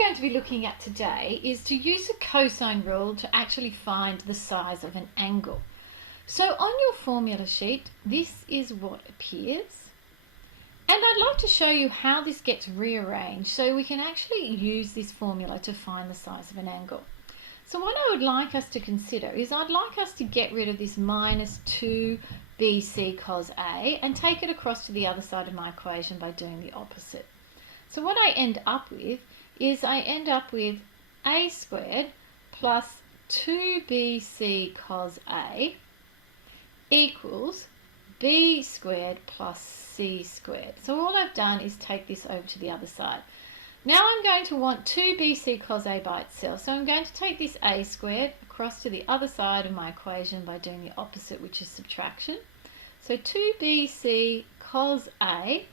going to be looking at today is to use the cosine rule to actually find the size of an angle. So on your formula sheet, this is what appears. And I'd like to show you how this gets rearranged so we can actually use this formula to find the size of an angle. So what I would like us to consider is I'd like us to get rid of this minus 2bc cos A and take it across to the other side of my equation by doing the opposite. So what I end up with is I end up with a squared plus 2bc cos A equals b squared plus c squared. So all I've done is take this over to the other side. Now I'm going to want 2bc cos A by itself. So I'm going to take this a squared across to the other side of my equation by doing the opposite, which is subtraction. So 2bc cos A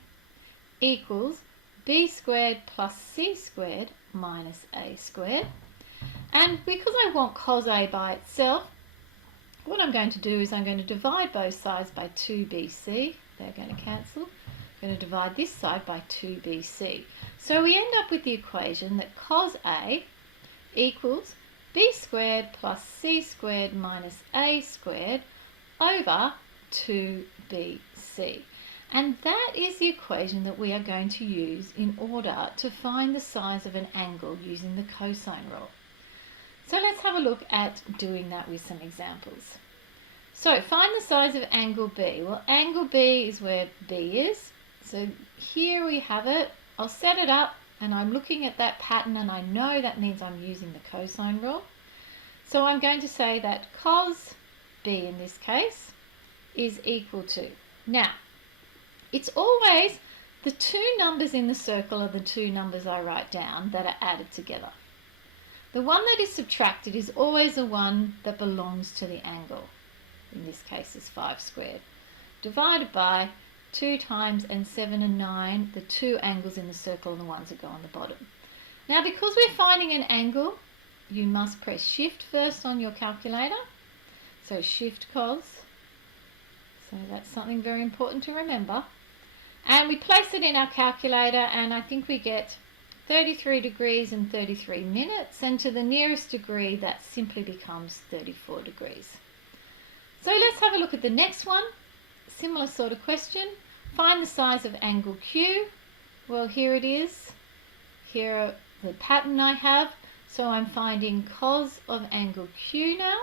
equals b squared plus c squared minus a squared. And because I want cos A by itself, what I'm going to do is I'm going to divide both sides by 2bc. They're going to cancel. I'm going to divide this side by 2bc. So we end up with the equation that cos A equals b squared plus c squared minus a squared over 2bc. And that is the equation that we are going to use in order to find the size of an angle using the cosine rule. So let's have a look at doing that with some examples. So find the size of angle B. Well, angle B is where B is. So here we have it. I'll set it up and I'm looking at that pattern and I know that means I'm using the cosine rule. So I'm going to say that cos B in this case is equal to. Now, it's always the two numbers in the circle are the two numbers I write down that are added together. The one that is subtracted is always the one that belongs to the angle. In this case is 5 squared. Divided by 2 times and 7 and 9, the two angles in the circle are the ones that go on the bottom. Now because we're finding an angle, you must press shift first on your calculator. So shift cos. So that's something very important to remember. And we place it in our calculator and I think we get 33 degrees and 33 minutes, and to the nearest degree that simply becomes 34 degrees. So let's have a look at the next one. Similar sort of question. Find the size of angle Q. Well, here it is. Here are the pattern I have. So I'm finding cos of angle Q now.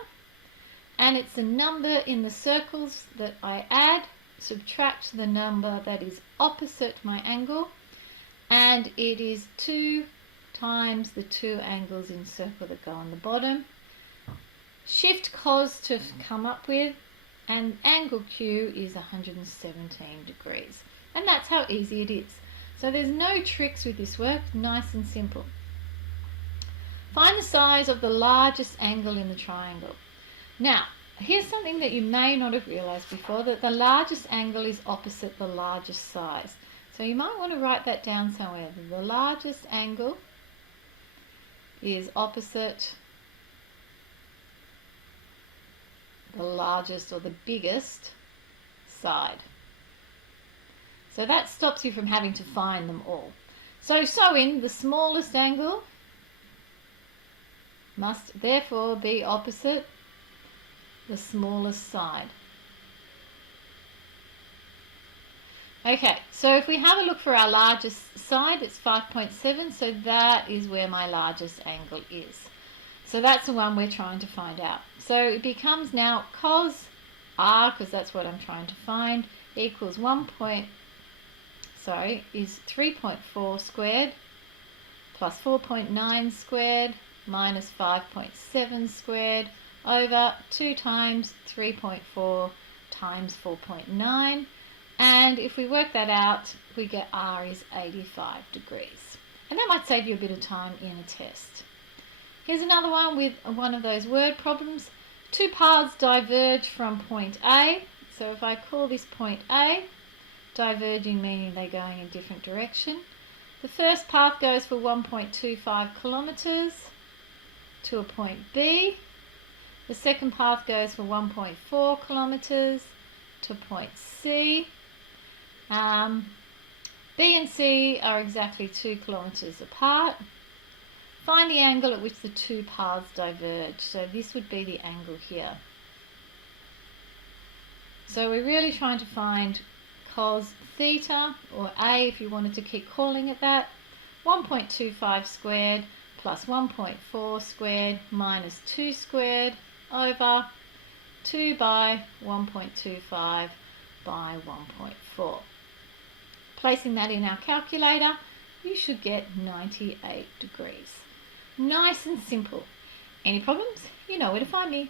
And it's the number in the circles that I add, subtract the number that is opposite my angle, and it is 2 times the two angles in circle that go on the bottom. Shift cos to come up with, and angle Q is 117 degrees. And that's how easy it is. So there's no tricks with this work, nice and simple. Find the size of the largest angle in the triangle. Now, here's something that you may not have realized before, that the largest angle is opposite the largest size. So you might want to write that down somewhere. The largest angle is opposite the largest or the biggest side. So that stops you from having to find them all. So in the smallest angle must therefore be opposite the smallest side. Okay, so if we have a look for our largest side, it's 5.7, so that is where my largest angle is. So that's the one we're trying to find out. So it becomes now cos R, because that's what I'm trying to find, equals 3.4 squared plus 4.9 squared minus 5.7 squared over 2 times 3.4 times 4.9. And if we work that out, we get R is 85 degrees. And that might save you a bit of time in a test. Here's another one with one of those word problems. Two paths diverge from point A. So if I call this point A, diverging meaning they're going in different direction. The first path goes for 1.25 kilometers to a point B. The second path goes for 1.4 kilometers to point C. B and C are exactly 2 kilometers apart. Find the angle at which the two paths diverge. So this would be the angle here. So we're really trying to find cos theta, or A if you wanted to keep calling it that, 1.25 squared plus 1.4 squared minus 2 squared over 2 by 1.25 by 1.4. Placing that in our calculator, you should get 98 degrees. Nice and simple. Any problems? You know where to find me.